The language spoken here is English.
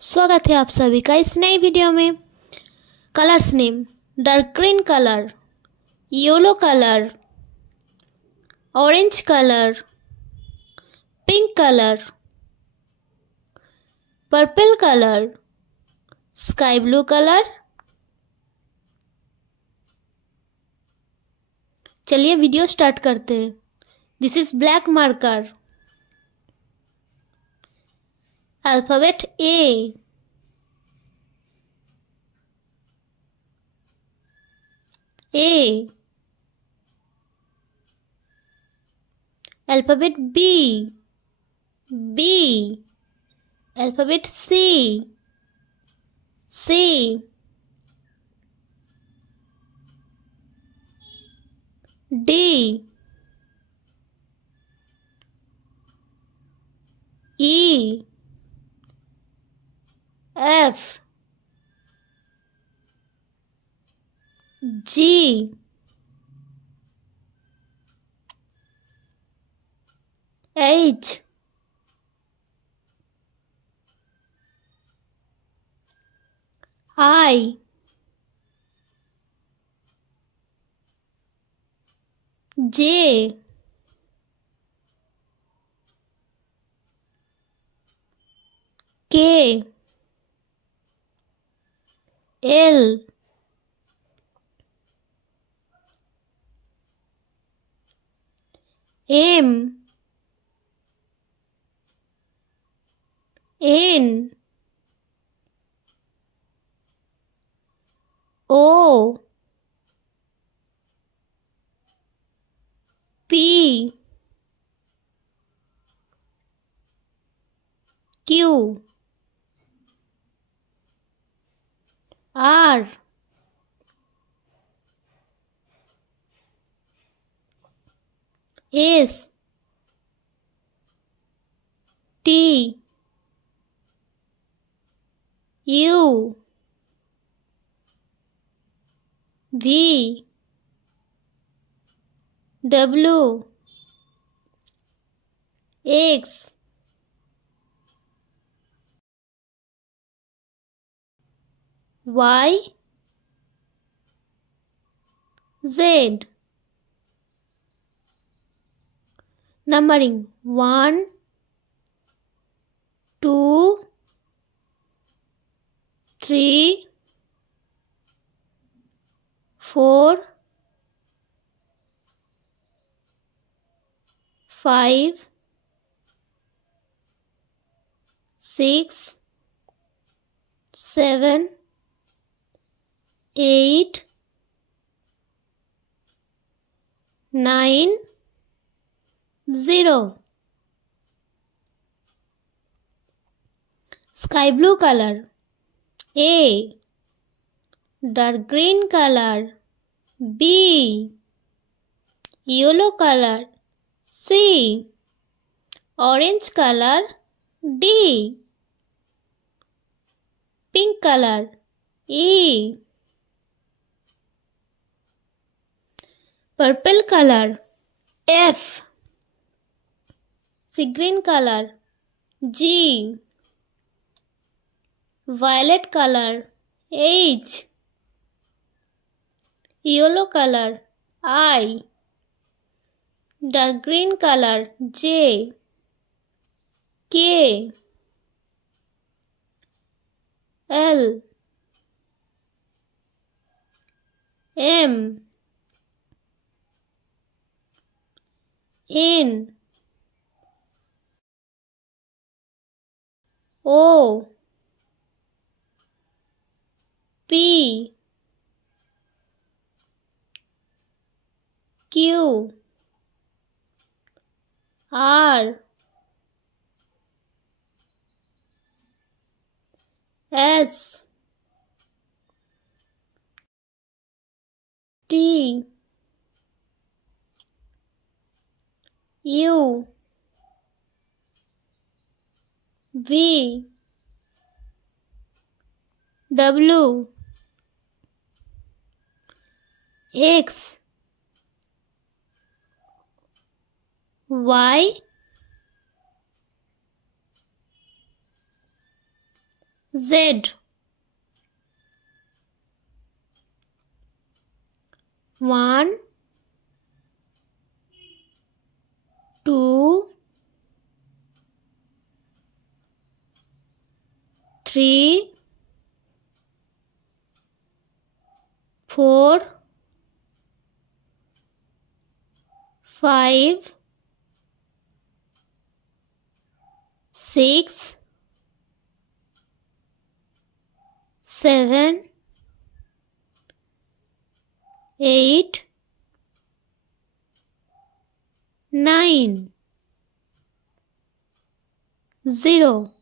स्वागत है आप सभी का इस नई वीडियो में। Colours name: dark green colour, yellow colour, orange colour, pink colour, purple colour, sky blue colour. चलिए वीडियो स्टार्ट करते हैं। This is black marker. Alphabet A, alphabet B, B, alphabet C, D, E, F, G, H, I, J, K, L, M, N, O, P, Q, R, S, T, U, V, W, X, Y, Z. Numbering 1, 2, 3, 4, 5, 6, 7, 8, 9, 0. Sky blue color. A. Dark green color. B. Yellow color. C. Orange color. D. Pink color. E. Purple color. F. Sea green color. G. Violet color. H. Yellow color. I. Dark green color. J. K. L. M. N. O. P. Q. R. S. T. U. V. W. X. Y. Z. 1, 2, 3, 4, 5, 6, 7, 8, 9, 0.